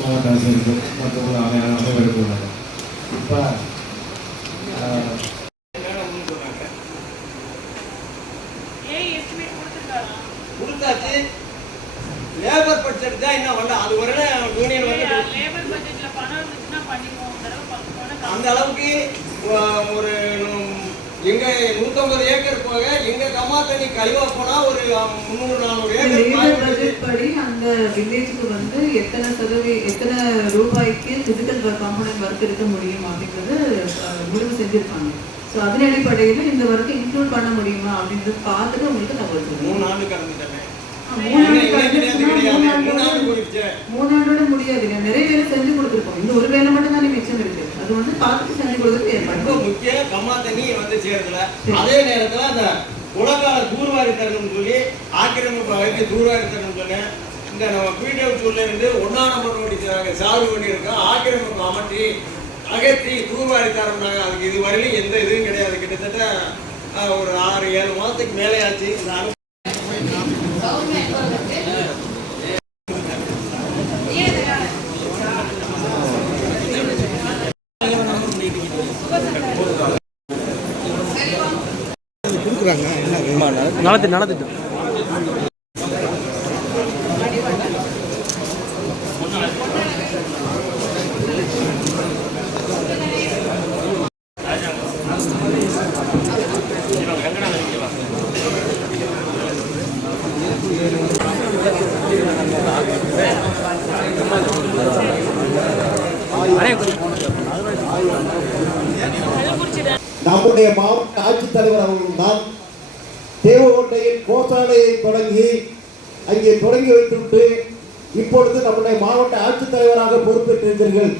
மாவட்ட ஆசிரியர்கள் மற்றவங்க அனைவருக்கும் வணக்கம். இப்போ கொடுத்தாச்சு. லேபர் பட்ஜெட் தான் இன்னும் வரல. அது வரல. யூனியன் வந்து லேபர் பட்ஜெட்ல பணம் இருந்துச்சுன்னா பண்ணிடுவோம். அந்த அளவுக்கு ஒரு எங்க 150 ஏக்கர் போக எங்க கம்மா தண்ணி கழிவா போனா ஒரு 300-400 ஏக்கர் பட்ஜெட் படி அந்த வில்லேஜுக்கு வந்து எத்தனை ரூபாய்க்கு பிசிக்கல் காம்பனன்ட் ஒர்க் இருக்க முடியும் அப்படின்றது முடிவு செஞ்சிருப்பாங்க. ஸோ அதன் அடிப்படையில் இந்த ஒர்க்கை இன்க்ளூட் பண்ண முடியுமா அப்படின்றது பார்த்துட்டு உங்களுக்கு தகவல் சொல்லுங்க. 3 ஆண்டு கடந்துட்டேன். 3 ஆண்டோட முடியாது. நிறைய வேலை செஞ்சு கொடுத்துருக்கோம். இந்த ஒரு வேலை மட்டும் தான் மிச்சம் இருக்கு. அது வந்து பார்த்துட்டு செஞ்சு கொடுத்துட்டு ரொம்ப முக்கிய கம்மா தண்ணி வந்து சேரல. அதே நேரத்தில் அந்த உலகால தூர்வாரி தரணும்னு சொல்லி ஆக்கிரமிப்பு வைத்து தூர்வாரி தரணும்னு சொன்னேன். இந்த நம்ம பிடிஎஃப்ல இருந்து 1ஆம் நம்பர் நோட்டீஸ் சால்வ் பண்ணியிருக்கோம். ஆக்கிரமிப்பு அமர்த்தி அகற்றி தூர்வாரி தரம்னாங்க. அதுக்கு இது வரையிலும் எந்த இதுவும் கிடையாது. கிட்டத்தட்ட ஒரு 6-7 மாதத்துக்கு மேலே ஆச்சு. இந்த நலத்திட்டம் நம்முடைய மாவட்ட ஆட்சித்தலைவர் அவர்கள் தான் தேவகோட்டையில் கோசாலையை தொடங்கி அங்கே தொடங்கி வைத்துவிட்டு இப்பொழுது நம்முடைய மாவட்ட ஆட்சித்தலைவராக பொறுப்பேற்றிருக்கிறீர்கள்.